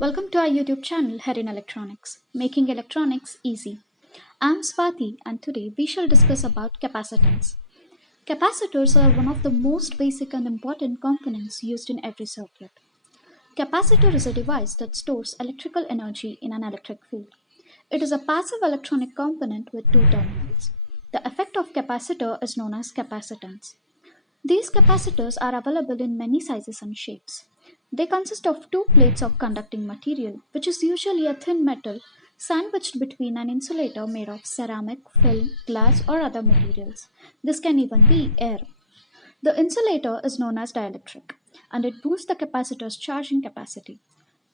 Welcome to our YouTube channel Herin Electronics, making electronics easy. I'm Swati and today we shall discuss about capacitance. Capacitors are one of the most basic and important components used in every circuit. Capacitor is a device that stores electrical energy in an electric field. It is a passive electronic component with two terminals. The effect of capacitor is known as capacitance. These capacitors are available in many sizes and shapes. They consist of two plates of conducting material, which is usually a thin metal sandwiched between an insulator made of ceramic, film, glass, or other materials. This can even be air. The insulator is known as dielectric, and it boosts the capacitor's charging capacity.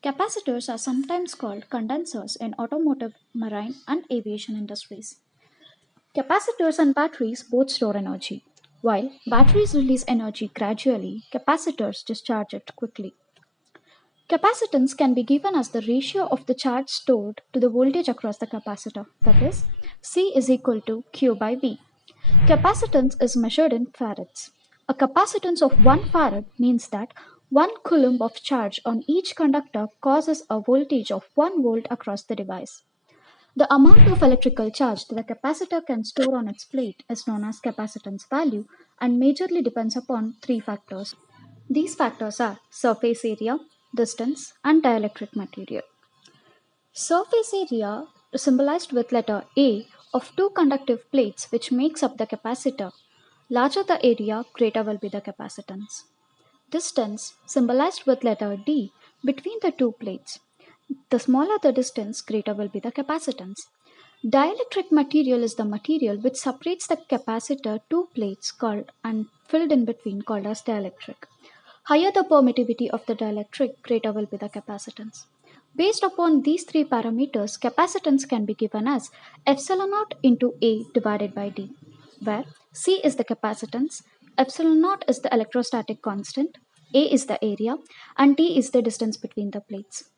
Capacitors are sometimes called condensers in automotive, marine, and aviation industries. Capacitors and batteries both store energy. While batteries release energy gradually, capacitors discharge it quickly. Capacitance can be given as the ratio of the charge stored to the voltage across the capacitor, that is, C is equal to Q by V. Capacitance is measured in farads. A capacitance of 1 farad means that 1 coulomb of charge on each conductor causes a voltage of 1 volt across the device. The amount of electrical charge that a capacitor can store on its plate is known as capacitance value and majorly depends upon three factors. These factors are surface area, distance, and dielectric material. Surface area is symbolized with letter A of two conductive plates which makes up the capacitor. Larger the area, greater will be the capacitance. Distance symbolized with letter D between the two plates. The smaller the distance, greater will be the capacitance. Dielectric material is the material which separates the capacitor two plates called and filled in between called as dielectric. Higher the permittivity of the dielectric, greater will be the capacitance. Based upon these three parameters, capacitance can be given as epsilon naught into A divided by D, where C is the capacitance, epsilon naught is the electrostatic constant, A is the area, and D is the distance between the plates.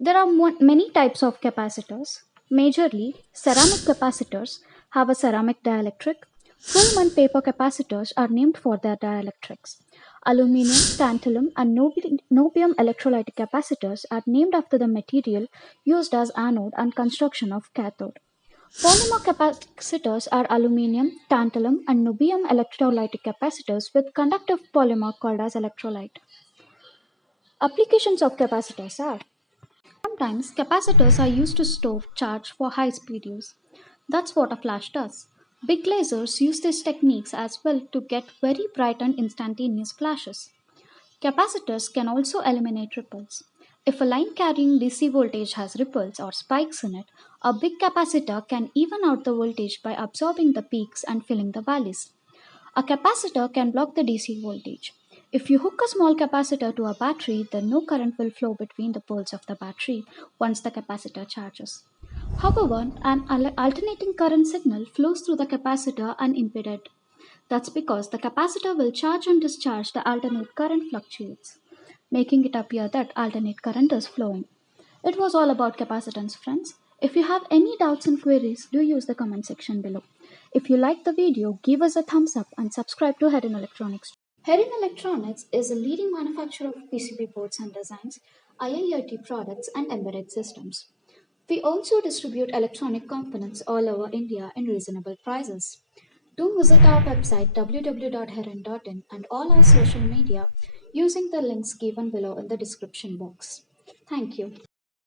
There are many types of capacitors. Majorly, ceramic capacitors have a ceramic dielectric. Film and paper capacitors are named for their dielectrics. Aluminium, tantalum, and niobium electrolytic capacitors are named after the material used as anode and construction of cathode. Polymer capacitors are aluminium, tantalum, and niobium electrolytic capacitors with conductive polymer called as electrolyte. Applications of capacitors are: sometimes capacitors are used to store charge for high speed use. That's what a flash does. Big lasers use these techniques as well to get very bright and instantaneous flashes. Capacitors can also eliminate ripples. If a line carrying DC voltage has ripples or spikes in it, a big capacitor can even out the voltage by absorbing the peaks and filling the valleys. A capacitor can block the DC voltage. If you hook a small capacitor to a battery, then no current will flow between the poles of the battery once the capacitor charges. However, an alternating current signal flows through the capacitor unimpeded. That's because the capacitor will charge and discharge the alternate current fluctuates, making it appear that alternate current is flowing. It was all about capacitance, friends. If you have any doubts and queries, do use the comment section below. If you liked the video, give us a thumbs up and subscribe to Herin Electronics. Herin Electronics is a leading manufacturer of PCB boards and designs, IIoT products, and embedded systems. We also distribute electronic components all over India in reasonable prices. Do visit our website www.herin.in and all our social media using the links given below in the description box. Thank you.